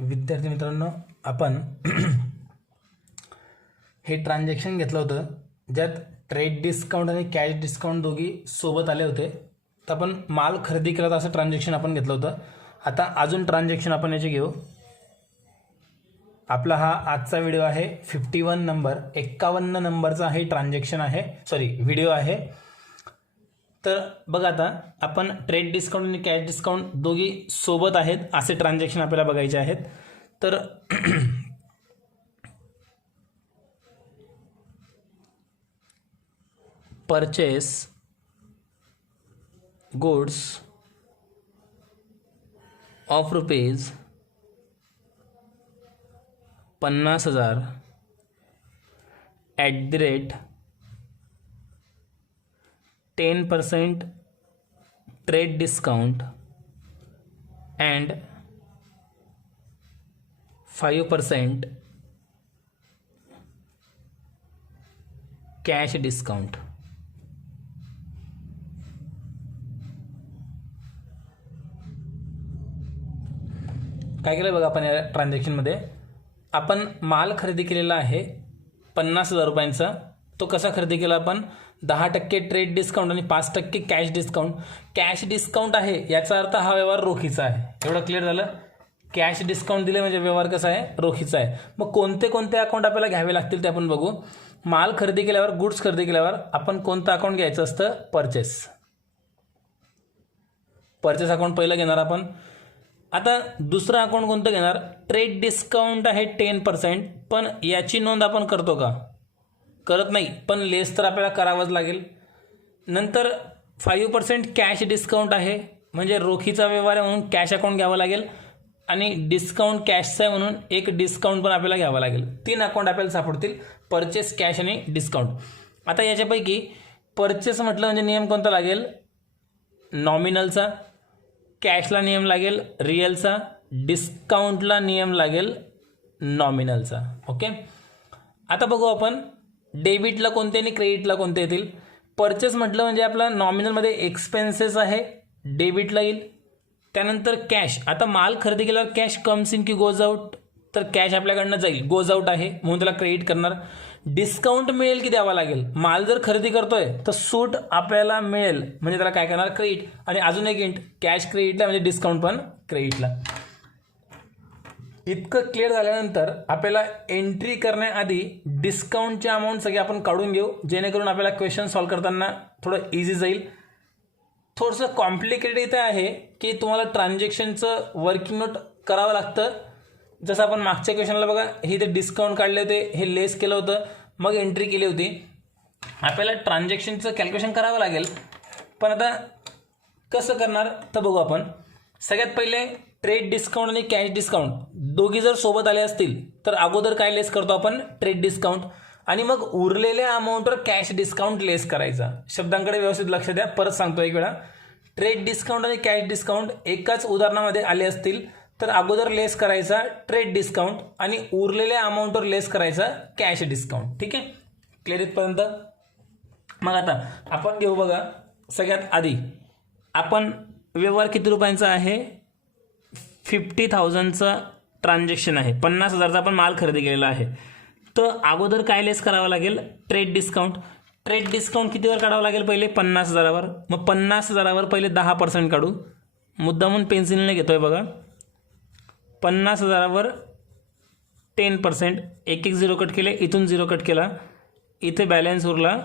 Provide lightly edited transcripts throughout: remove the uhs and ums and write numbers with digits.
विद्यार्थी मित्रांनो, आपण हे ट्रान्झॅक्शन घेतलं होतं ज्यात ट्रेड डिस्काउंट आणि कॅश डिस्काउंट दोघी सोबत आले होते. तर आपण माल खरेदी केला तर असं ट्रान्झॅक्शन आपण घेतलं होतं. आता अजून ट्रान्झॅक्शन आपण याचे घेऊ. आपला हा आजचा व्हिडिओ आहे 51 नंबर 51 नंबरचा हे ट्रान्झॅक्शन आहे, व्हिडिओ आहे. तर बघा, आता आपण ट्रेड डिस्काउंट आणि कॅश डिस्काउंट दोघी सोबत आहेत असे ट्रान्झॅक्शन आपल्याला बघायचे आहेत. तर purchase goods of rupees 50,000 @ 10% trade discount and 5% cash discount. काय केलं बघा आपण या ट्रान्झॅक्शनमध्ये. आपण माल खरेदी केलेला आहे 50,000 रुपयांचा. तो कसा खरेदी केला आपण? 10% ट्रेड डिस्काउंट आणि 5% कॅश डिस्काउंट. कॅश डिस्काउंट आहे याचा अर्थ हा व्यवहार रोखीचा आहे. एवढं क्लिअर झालं? कॅश डिस्काउंट दिले म्हणजे व्यवहार कसा आहे? रोखीचा आहे. मग कोणते कोणते अकाउंट आपल्याला घ्यावे लागतील ते आपण बघू. माल खरेदी केल्यावर, गुड्स खरेदी केल्यावर आपण कोणतं अकाउंट घ्यायचं असतं? परचेस अकाउंट पहिलं घेणार आपण. आता दुसरं अकाउंट कोणतं घेणार? ट्रेड डिस्काउंट आहे 10%, पण याची नोंद आपण करतो का? करत नाही, पण लेस तर आपल्याला करावंच लागेल. नंतर 5% कॅश डिस्काउंट आहे, म्हणजे रोखीचा व्यवहार आहे म्हणून कॅश अकाउंट घ्यावं लागेल, आणि डिस्काउंट कॅशचा आहे म्हणून एक डिस्काउंट पण आपल्याला घ्यावं लागेल. 3 अकाउंट आपल्याला सापडतील: परचेस, कॅश आणि डिस्काउंट. आता याच्यापैकी परचेस म्हटलं म्हणजे नियम कोणता लागेल? नॉमिनलचा. कॅशला नियम लागेल रिअलचा. डिस्काउंटला नियम लागेल नॉमिनलचा. ओके, आता बघू आपण डेबिटला कोणते आणि क्रेडिटला कोणते येतील. परचेस म्हटलं म्हणजे आपला नॉमिनलमध्ये एक्सपेन्सेस आहे, डेबिटला येईल. त्यानंतर कॅश. आता माल खरेदी केल्यावर कॅश कम्स इन की गोज आउट? तर कॅश आपल्याकडनं जाईल, गोज आउट आहे म्हणून त्याला क्रेडिट करणार. डिस्काउंट मिळेल की द्यावा लागेल? माल जर खरेदी करतोय तर सूट आपल्याला मिळेल म्हणजे त्याला काय करणार? क्रेडिट. आणि अजून एक हिंट, कॅश क्रेडिटला म्हणजे डिस्काउंट पण क्रेडिटला. इतकं क्लिअर झाल्यानंतर आपल्याला एंट्री करण्याआधी डिस्काउंटची अमाऊंट सगळी आपण काढून घेऊ, जेणेकरून आपल्याला क्वेश्चन सॉल्व्ह करताना थोडं इझी जाईल. थोडंसं कॉम्प्लिकेटेड इथं आहे की तुम्हाला ट्रान्झॅक्शनचं वर्किंग नोट करावं लागतं. जसं आपण मागच्या क्वेश्चनला बघा, हे ते डिस्काउंट काढले होते, हे लेस केलं होतं, मग एंट्री केली होती. आपल्याला ट्रान्झॅक्शनचं कॅल्क्युलेशन करावं लागेल, पण आता कसं करणार तर बघू आपण. सगळ्यात पहिले ट्रेड डिस्काउंट आणि कॅश डिस्काउंट दोघी जर सोबत आले असतील तर अगोदर काय लेस करतो आपण? Trade discount. आणि मग उरलेल्या अमाऊंटवर कॅश डिस्काउंट लेस करायचा. शब्दांकडे व्यवस्थित लक्ष द्या, परत सांगतो एक वेळा. ट्रेड डिस्काउंट आणि कॅश डिस्काउंट एकाच उदाहरणामध्ये आले असतील तर अगोदर लेस करायचा ट्रेड डिस्काउंट आणि उरलेल्या अमाऊंटवर लेस करायचा कॅश डिस्काउंट. ठीक आहे, क्लिअर इथपर्यंत? मग आता आपण घेऊ बघा. सगळ्यात आधी आपण व्यवहार किती रुपयांचा आहे? 50,000चा ट्रान्झॅक्शन आहे. 50,000चा आपण माल खरेदी केलेला आहे. तर अगोदर काय लेस करावं लागेल? Trade discount. ट्रेड डिस्काउंट कितीवर काढावं लागेल? पहिले 50,000वर. मग 50,000वर पहिले 10% काढू. मुद्दामून पेन्सिलने घेतोय बघा. 50,000वर 10%. एक 0 कट केले, इथून 0 कट केला, इथे बॅलन्स उरला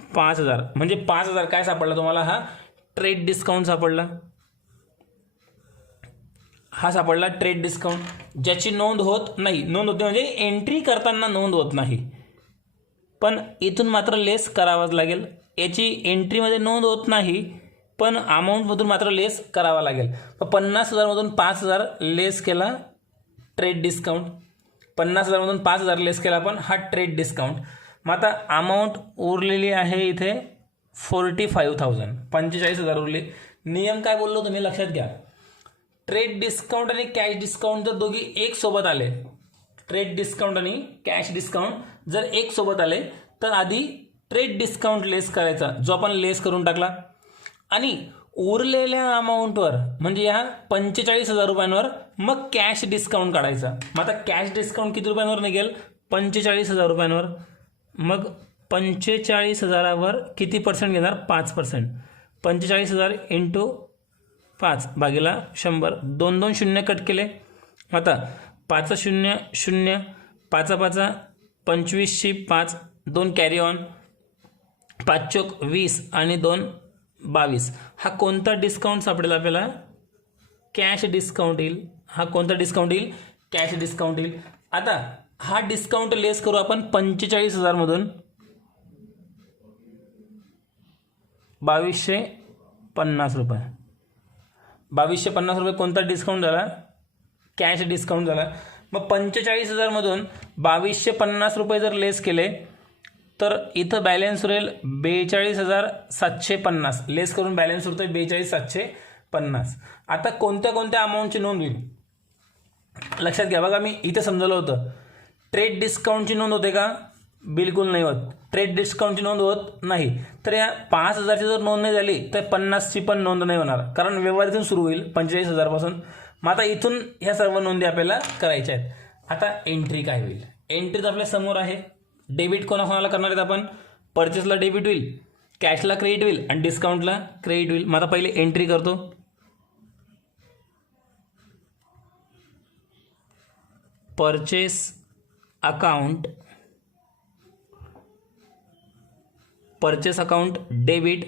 5,000. म्हणजे 5,000 काय सापडला तुम्हाला? हा ट्रेड डिस्काउंट सापडला. हा सापडला ट्रेड डिस्काउंट, ज्याची नोंद होत नाही. नोंद होते म्हणजे एंट्री करताना नोंद होत नाही, पण इथून मात्र लेस करावाच लागेल. याची एंट्रीमध्ये नोंद होत नाही, पण अमाऊंटमधून मात्र लेस करावा लागेल. 50,000मधून 5,000 लेस केला ट्रेड डिस्काउंट. 50,000मधून 5,000 लेस केला आपण, हा ट्रेड डिस्काउंट. मग आता अमाऊंट उरलेली आहे इथे 45,000. 45,000 उरले. नियम काय बोललो तुम्ही लक्षात घ्या. ट्रेड डिस्काउंट आणि कॅश डिस्काउंट जर दोघी एक सोबत आले, ट्रेड डिस्काउंट आणि कॅश डिस्काउंट जर एक सोबत आले तर आधी ट्रेड डिस्काउंट लेस करायचा, जो आपण लेस करून टाकला, आणि उरलेल्या अमाऊंटवर म्हणजे या 45,000 रुपयांवर मग कॅश डिस्काउंट काढायचा. मग आता कॅश डिस्काउंट किती रुपयांवर निघेल? 45,000 रुपयांवर. मग 45,000वर किती पर्सेंट घेणार? 5%. 45,000 इंटू 5 भागीला 100. 2 शून्य कट केले. आता 5 0 0, 5 5 25 5, 2 कॅरी ऑन, 5 चोक 20 आणि 2 22. हा कोणता डिस्काउंट सापडेल आपल्याला? कॅश डिस्काउंट येईल. हा कोणता डिस्काउंट येईल? कॅश डिस्काउंट येईल. आता हा डिस्काउंट लेस करू आपण 45,000 मधून 2,250 रुपये. 2,250 रुपये कोणता डिस्काउंट झाला? कॅश डिस्काउंट झाला. मग 45,000 मधून 2,250 रुपये जर लेस केले तर इथं बॅलन्स उरेल 42,750. लेस करून बॅलन्स उरतोय 42,750. आता कोणत्या कोणत्या अमाऊंटची नोंद होईल लक्षात घ्या. बघा मी इथे समजलं होतं, ट्रेड डिस्काउंटची नोंद होते का? बिलकुल नाही होत. ट्रेड डिस्काउंटची नोंद होत नाही. तर या 5,000ची जर नोंद नाही झाली तर 50ची पण नोंद नाही होणार, कारण व्यवहार इथून सुरू होईल 45,000 पासून. मग आता इथून ह्या सर्व नोंदी आपल्याला करायच्या आहेत. आता एंट्री काय होईल? एंट्री तर आपल्या समोर आहे. डेबिट कोणाकोणाला करणार आहेत आपण? परचेसला डेबिट होईल, कॅशला क्रेडिट होईल आणि डिस्काउंटला क्रेडिट होईल. मग आता पहिले एंट्री करतो. Purchase account debit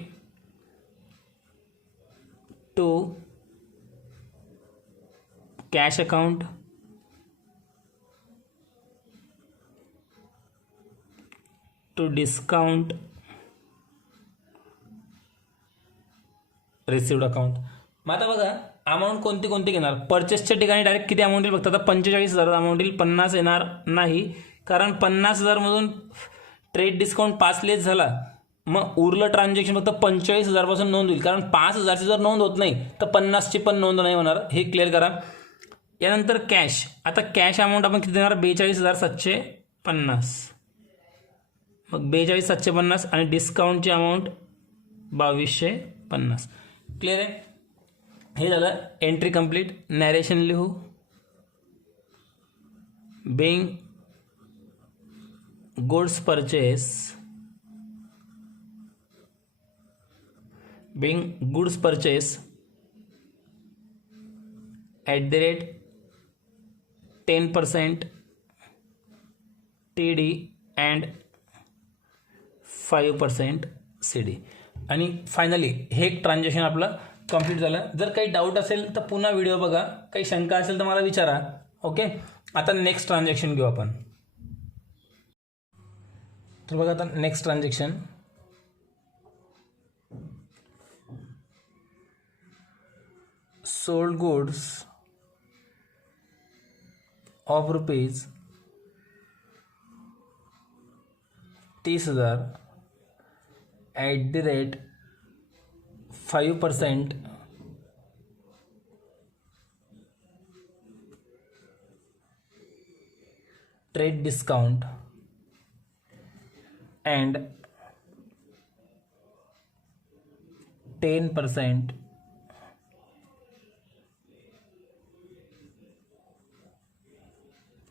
to cash account to discount received account. मग आता बघा अमाऊंट कोणती कोणती घेणार? परचेसच्या ठिकाणी डायरेक्ट किती अमाऊंट येईल? फक्त आता 45,000 अमाऊंट येईल. 50 येणार नाही, कारण 50,000 मधून ट्रेड डिस्काउंट 5 लेस झाला. मग उरलं ट्रान्झॅक्शन फक्त 45,000 पासून नोंद होईल, कारण 5,000ची जर नोंद होत नाही तर 50ची पण नोंद नाही होणार. हे क्लिअर करा. यानंतर कॅश. आता कॅश अमाऊंट आपण किती देणार? 42,750. मग 42,750 आणि डिस्काउंटची अमाऊंट 2,250. क्लिअर आहे? हे झालं एंट्री कंप्लीट. नॅरेशन लिहू. Bing goods purchase @ 10% TD and 5% CD. आणि फायनली हे एक ट्रान्झॅक्शन आपलं कंप्लीट झालं. जर काही डाऊट असेल तर पुन्हा व्हिडिओ बघा. काही शंका असेल तर मला विचारा. ओके, आता नेक्स्ट ट्रान्झॅक्शन घेऊ आपण. तर बघा आता next transaction. Sold goods of rupees 30,000 @ 5% trade discount and 10%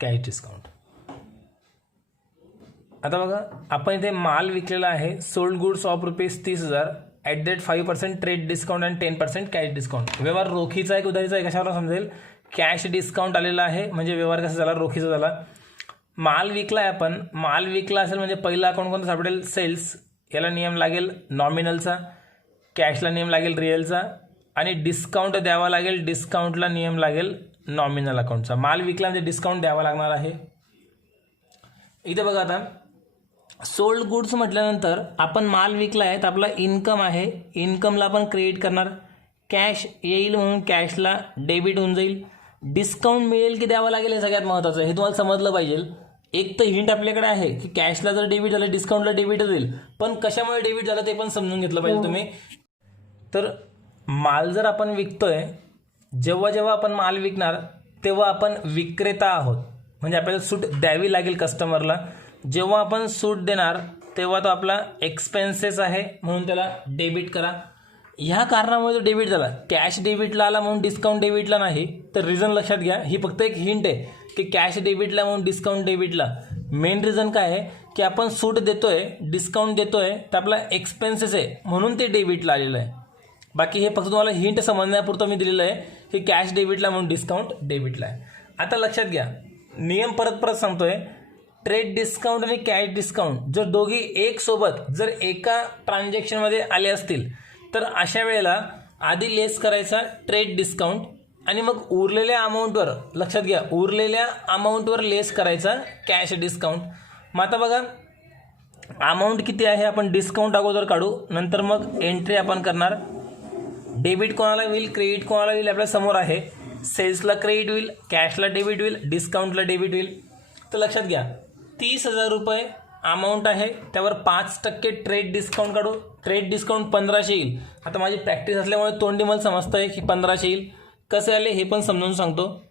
cash discount. आता बघा आपण इथे माल विकलेला आहे. Sold goods of rupees 30,000 @ 5% trade discount and 10% cash discount. व्यवहार रोखीचा आहे, उधारीचा आहे, कशावर समजेल? कॅश डिस्काउंट आलेला आहे म्हणजे व्यवहार कसा झाला? रोखीचा झाला. माल विकला आहे आपण. माल विकला असेल म्हणजे पहिला अकाउंट कोणता सापडेल? सेल्स. याला नियम लागेल नॉमिनलचा, कॅशला नियम लागेल रिअलचा आणि डिस्काउंट द्यावा लागेल. डिस्काउंटला नियम लागेल नॉमिनल अकाउंटचा. माल विकला म्हणजे डिस्काउंट द्यावा लागणार आहे. इथे बघा आता सोल्ड गुड्स म्हटल्यानंतर आपण माल विकला आहे तर आपला इन्कम आहे. इन्कमला आपण क्रेडिट करणार. कॅश येईल म्हणून कॅशला डेबिट होऊन जाईल. डिस्काउंट मिळेल की द्यावा लागेल हे सगळ्यात महत्त्वाचं आहे. हे तुम्हाला समजलं पाहिजे. एक तर हिंट आपल्याकडे आहे की कॅशला जर डेबिट झालं डिस्काउंटला डेबिट होईल, पण कशामुळे डेबिट झालं ते पण समजून घेतलं पाहिजे तुम्ही. तर माल जर आपण विकतोय, जेव्हा जेव्हा आपण माल विकणार तेव्हा आपण विक्रेता आहोत, म्हणजे आपल्याला सूट द्यावी लागेल कस्टमरला. जेव्हा आपण सूट देणार तेव्हा तो आपला एक्सपेन्सेस आहे म्हणून त्याला डेबिट करा. ह्या कारणामुळे तो डेबिट झाला. कॅश डेबिटला आला म्हणून डिस्काउंट डेबिटला नाही. तर रिझन लक्षात घ्या. ही फक्त एक हिंट आहे की कॅश डेबिटला म्हणून डिस्काउंट डेबिटला. मेन रिझन काय आहे की आपण सूट देतोय, डिस्काउंट देतोय, तर आपला एक्सपेन्सेस आहे म्हणून ते डेबिटला आलेलं आहे. बाकी हे फक्त तुम्हाला हिंट समजण्यापुरतं मी दिलेलं आहे की कॅश डेबिटला म्हणून डिस्काउंट डेबिटला आहे. आता लक्षात घ्या, नियम परत सांगतोय. ट्रेड डिस्काउंट आणि कॅश डिस्काउंट जर दोघी एक सोबत जर एका ट्रान्झॅक्शनमध्ये आले असतील तर अशा वेळेला आधी लेस करायचा ट्रेड डिस्काउंट आणि मग उरलेल्या अमाऊंटवर, लक्षात घ्या, उरलेल्या अमाऊंटवर लेस करायचा कॅश डिस्काउंट. मग आता बघा अमाऊंट किती आहे आपण डिस्काउंट अगोदर काढू, नंतर मग एंट्री आपण करणार. डेबिट कोणाला होईल, क्रेडिट कोणाला होईल आपल्या समोर आहे. सेल्सला क्रेडिट होईल, कॅशला डेबिट होईल, डिस्काउंटला डेबिट होईल. तर लक्षात घ्या 30,000 रुपये अमाऊंट आहे, त्यावर 5% ट्रेड डिस्काउंट काढू. ट्रेड डिस्काउंट 1500 येईल. आता माझी प्रॅक्टिस असल्यामुळे तोंडी मला समजतं आहे की 1500 येईल. कसे आले हे पण समजून सांगतो.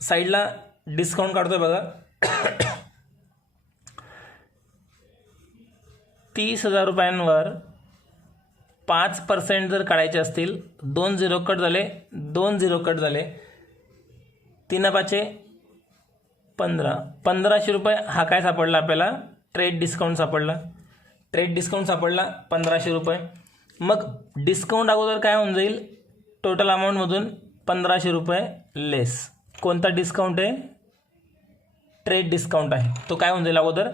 साईडला डिस्काउंट काढतोय बघा. 30,000 रुपयांवर 5% जर काढायचे असतील, 2 झिरो कट झाले, 2 झिरो कट झाले, 3 5 15, 1500 रुपये हा काय सापडला आपल्याला, ट्रेड डिस्काउंट सापडला. ट्रेड डिस्काउंट सापडला 1500 रुपये. मग डिस्काउंट अगोदर काय होऊन जाईल, टोटल अमाऊंटमधून 1500 रुपये लेस. कोणता डिस्काउंट आहे, ट्रेड डिस्काउंट आहे, तो काय होऊन जाईल अगोदर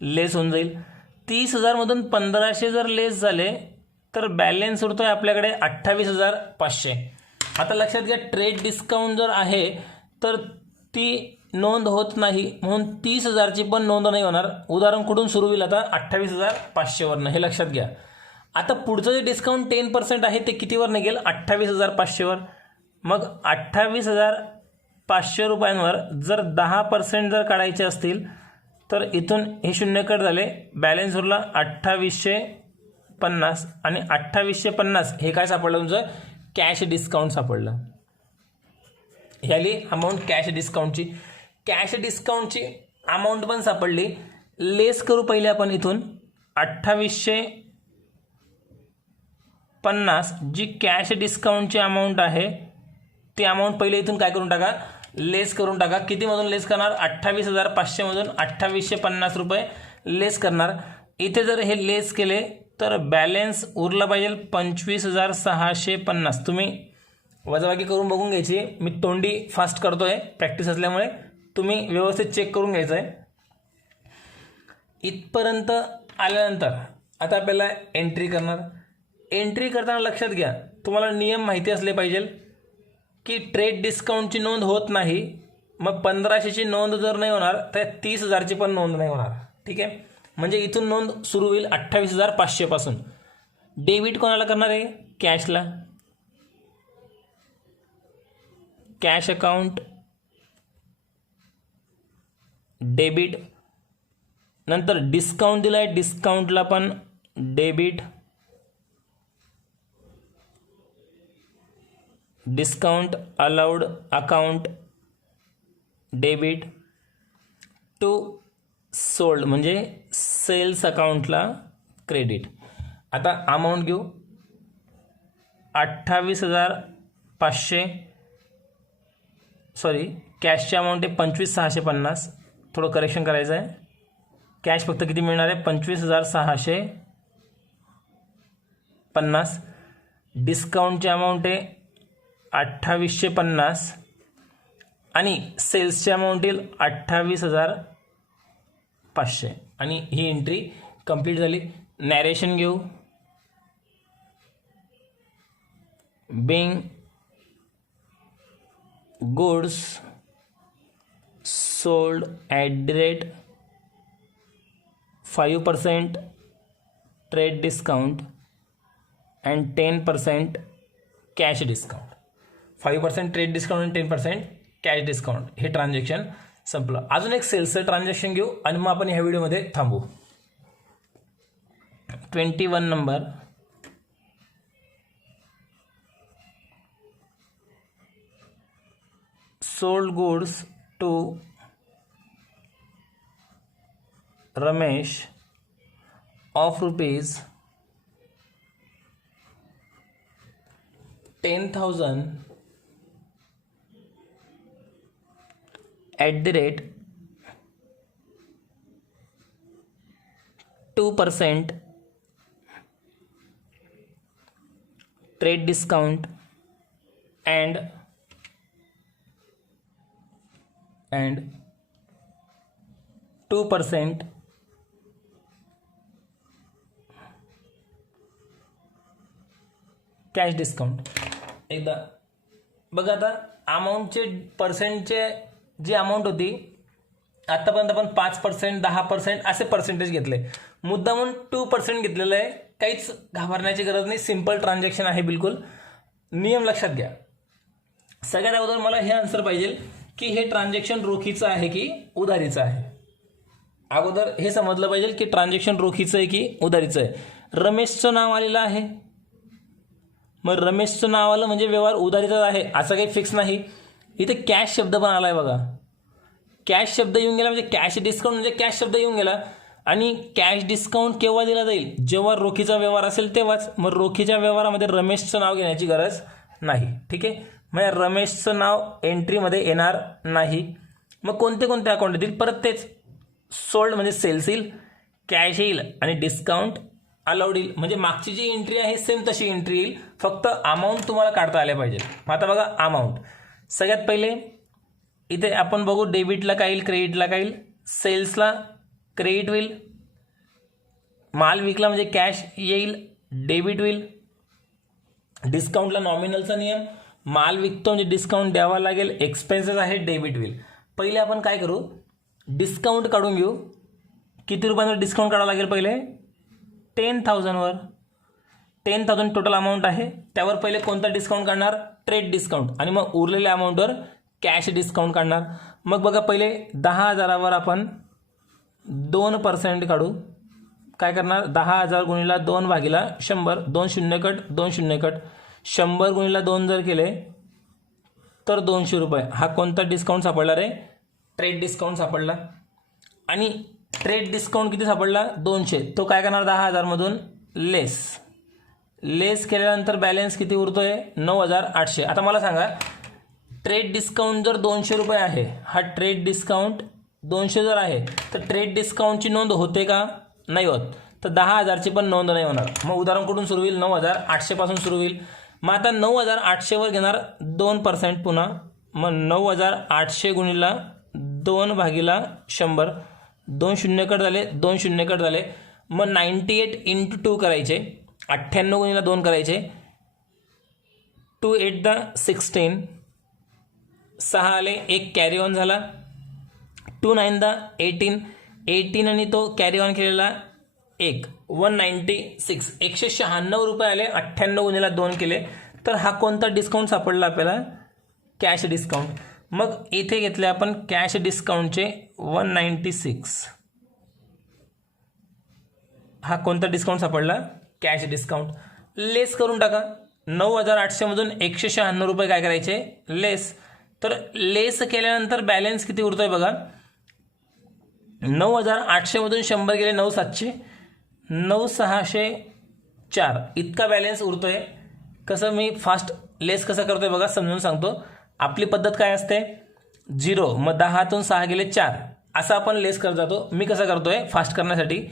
लेस होऊन जाईल. 30,000 मधून 1500 जर लेस झाले तर बॅलेन्स उरतोय आपल्याकडे 28,500. आता लक्षात घ्या ट्रेड डिस्काउंट जर आहे तर ती नोंद होत नाही, म्हणून 30,000ची पण नोंद नाही होणार. उदाहरण कुठून सुरू होईल आता, 28,500वरनं, हे लक्षात घ्या. आता पुढचं जे डिस्काउंट 10% आहे ते कितीवर निघेल, 28,500वर. मग 28,500 रुपयांवर जर 10% जर काढायचे असतील तर इथून हे शून्य कट झाले, बॅलेन्स उरला 2850. आणि 2850 हे काय सापडलं तुमचं, कॅश डिस्काउंट सापडलं. ही आली अमाऊंट कॅश डिस्काउंटची. कॅश डिस्काउंटची अमाऊंट पण सापडली. लेस करू पहिले आपण इथून 2850 जी कॅश डिस्काउंटची अमाऊंट आहे ती अमाऊंट पहिले इथून काय करून टाका, लेस करून टाका. कितीमधून लेस करणार, 28,500 मधून 2850 रुपये लेस करणार. इथे जर हे लेस केले तर बॅलेन्स उरला पाहिजे 25,650. तुम्ही वजाबाकी करून बघून घ्यायची. मी तोंडी फास्ट करतोय प्रॅक्टिस असल्यामुळे, तुम्ही व्यवस्थित चेक करून घ्यायचं आहे. इथपर्यंत आल्यानंतर आता आपल्याला एंट्री करणार. एंट्री करताना लक्षात घ्या तुम्हाला नियम माहिती असले पाहिजे की ट्रेड डिस्काउंटची नोंद होत नाही. मग 1500ची नोंद जर नाही होणार तर 30,000ची पण नोंद नाही होणार. ठीक आहे, म्हणजे इथून नोंद सुरू होईल 28,500 पासून. डेबिट कोणाला करणार आहे, कॅशला. Cash account debit. नंतर डिस्काउंट दिला आहे, डिस्काउंटला पण debit. Discount allowed account debit. To sold म्हणजे सेल्स अकाउंटला क्रेडिट. आता अमाऊंट घेऊ 28,500. सॉरी, कॅशची अमाऊंट आहे 25,650. थोडं करेक्शन करायचं आहे. कॅश फक्त किती मिळणार आहे, 25,650. डिस्काउंटची अमाऊंट आहे 2850 आणि सेल्सची अमाऊंट येईल 28,500. आणि ही एंट्री कंप्लीट झाली. नॅरेशन घेऊ. Bing goods sold at the rate 5% trade discount and 10% cash discount. 5% trade discount आणि 10% कॅश डिस्काउंट. हे ट्रान्झॅक्शन संपलं. अजून एक सेल्सचं ट्रान्झॅक्शन घेऊ आणि मग आपण ह्या व्हिडिओमध्ये थांबू. 21 नंबर. Sold goods to Ramesh of rupees 10,000 @2% trade discount and 2% cash discount. एकदा बघा, आता अमाऊंटचे पर्सेंटचे जी अमाऊंट होती आतापर्यंत आपण 5%, 10% असे पर्सेंटेज घेतले. मुद्दा म्हणून 2% घेतलेलं आहे. काहीच घाबरण्याची गरज नाही, सिंपल ट्रान्झॅक्शन आहे बिलकुल. नियम लक्षात घ्या. सगळ्यात अगोदर मला हे आन्सर पाहिजे की हे ट्रान्झॅक्शन रोखीचं आहे की उधारीचं आहे. अगोदर हे समजलं पाहिजे की ट्रान्झॅक्शन रोखीचं आहे की उधारीचं आहे. रमेशचं नाव आलेलं आहे, मग रमेशचं नाव आलं म्हणजे व्यवहार उधारीचाच आहे असं काही फिक्स नाही. इथे कॅश शब्द पण आलाय बघा. कॅश शब्द येऊन गेला म्हणजे कॅश डिस्काउंट म्हणजे कॅश शब्द येऊन गेला. आणि कॅश डिस्काउंट केव्हा दिला जाईल? जेव्हा रोखीचा व्यवहार असेल तेव्हाच. मग रोखीच्या व्यवहारामध्ये रमेशचं नाव घेण्याची गरज नाही. ठीक आहे, म्हणजे रमेशचं नाव एंट्रीमध्ये येणार नाही. मग कोणते कोणते अकाउंट येतील? परत तेच, सोल्ड म्हणजे सेल्स येईल, कॅश येईल आणि डिस्काउंट अलाउड येईल. म्हणजे मागची जी एंट्री आहे सेम तशी एंट्री येईल, फक्त अमाऊंट तुम्हाला काढता आले पाहिजे. आता बघा अमाऊंट. सगळ्यात पहिले इथे आपण बघू डेबिटला काय येईल, क्रेडिटला काय येईल. सेल्सला क्रेडिट होईल, माल विकला म्हणजे कॅश येईल, डेबिट होईल. डिस्काउंटला नॉमिनलचा नियम, माल विकतो म्हणजे डिस्काउंट द्यावा लागेल, एक्सपेन्सेस आहे, डेबिट होईल. पहिले आपण काय करू, डिस्काउंट काढून घेऊ. किती रुपयांवर डिस्काउंट काढावं लागेल? पहिले 10,000वर. 10,000 टोटल अमाऊंट आहे, त्यावर पहिले कोणता डिस्काउंट काढणार? Trade discount. आणि मग उरलेल्या अमाऊंटवर कॅश डिस्काउंट काढणार. मग बघा पहिले 10,000वर आपण 2% काढू. काय करणार? 10,000 गुणिला 2 भागिला 100, 2 शून्य कट 2 शून्य कट. 100 गुणिला 2 जर केले तर 200 रुपये. हा कोणता डिस्काउंट सापडला रे? ट्रेड डिस्काउंट सापडला. आणि ट्रेड डिस्काउंट किती सापडला? 200. तो काय करणार? 10,000मधून लेस केल्यानंतर बॅलन्स किती उरतोय? 9,800. आता मला सांगा, ट्रेड डिस्काउंट जर 200 रुपये आहे, हा ट्रेड डिस्काउंट 200 जर आहे, तर ट्रेड डिस्काउंटची नोंद होते का? नाही होत. तर 10,000ची पण नोंद नाही होणार. मग उदाहरण कुठून सुरू होईल? 9,800 पासून सुरू होईल. मग आता 9,800 वर घेणार 2% पुन्हा. मग 9,800 गुणिला 2 भागिला 100, 2 शून्य कट झाले, 2 शून्य कट झाले. मग 98 इंटू 2 करायचे, 98 गुणिला 2 करायचे. 2 8 16, 6 आले, एक कॅरी ऑन झाला. 2 9 18, 18 आणि तो कॅरी ऑन केलेला 1, 196, 196 रुपये आले. 98 गुणिला 2 केले तर हा कोणता डिस्काउंट सापडला आपल्याला? Cash discount. मग इथे घेतले आपण कॅश डिस्काउंटचे 196. हा कोणता डिस्काउंट सापडला? Cash discount. लेस करून टाका. 9,800 मधून 196 रुपये काय करायचे? लेस. तर लेस केल्यानंतर बॅलन्स किती उरतोय बघा. 9,800 मधून 100 गेले 9,700, 9,604 इतका बॅलन्स उरतोय. कसं मी फास्ट लेस कसं करतोय बघा, समजून सांगतो. आपली पद्धत काय असते? 0, मग 10तून 6 गेले 4, असं आपण लेस करत जातो. मी कसं करतोय फास्ट करण्यासाठी,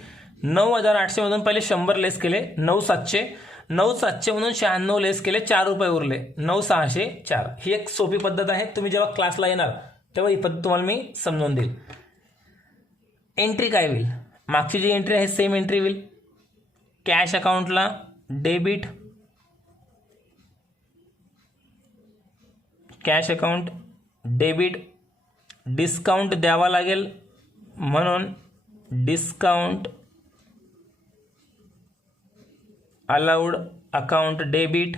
9,800 मधून पहिले 100 लेस केले 9,700, 9,700 मधून 96 लेस केले 4 रुपये उरले 9,604. ही एक सोपी पद्धत आहे. तुम्ही जेव्हा क्लासला येणार तेव्हा ही पद्धत तुम्हाला मी समजून देईल. एंट्री काय होईल? मागची जी एंट्री आहे सेम एंट्री होईल. कॅश अकाउंटला debit, cash account debit. Discount द्यावा लागेल म्हणून discount allowed account debit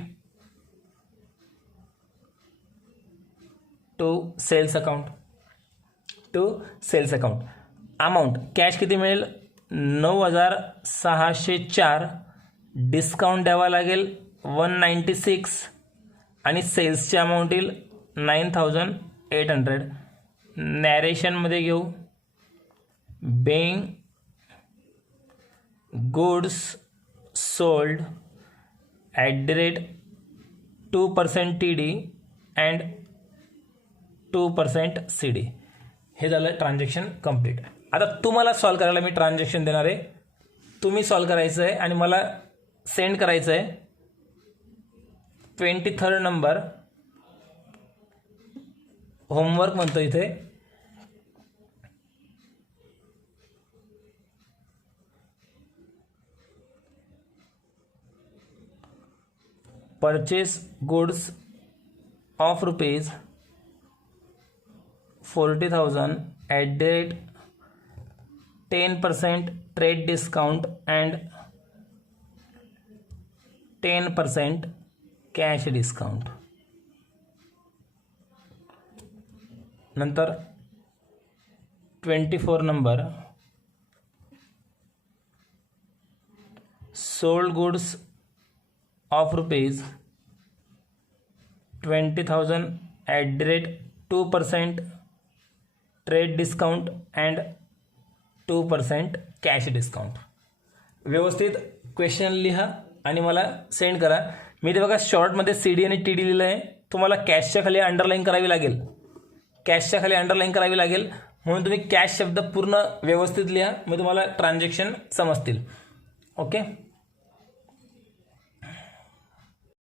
to sales account, amount cash किती मिळेल? 9,604. डिस्काउंट द्यावा लागेल 196 आणि सेल्सची अमाऊंट येईल 9,800. नॅरेशनमध्ये घेऊ, being goods sold @ 2% TD and 2% CD. हे झालं ट्रान्झॅक्शन कंप्लीट. आता तुम्हाला सॉल्व करायला मी ट्रान्झॅक्शन देणार आहे, तुम्ही सॉल्व करायचं आहे आणि मला सेंड करायचं आहे. 23rd नंबर होमवर्क म्हणतो इथे. Purchase goods of rupees 40,000 at the rate 10% trade discount and 10% cash discount. नंतर 24 number sold goods of rupees 20,000 at the rate 2% trade discount and 2% cash discount. व्यवस्थित क्वेश्चन लिहा आणि मला सेंड करा. मी ते बघा शॉर्टमध्ये CD आणि TD लिहिलं आहे. तुम्हाला कॅशच्या खाली अंडरलाईन करावी लागेल, कॅशच्या खाली अंडरलाईन करावी लागेल. म्हणून तुम्ही कॅश शब्द पूर्ण व्यवस्थित लिहा, मग तुम्हाला ट्रान्झॅक्शन समजतील. ओके.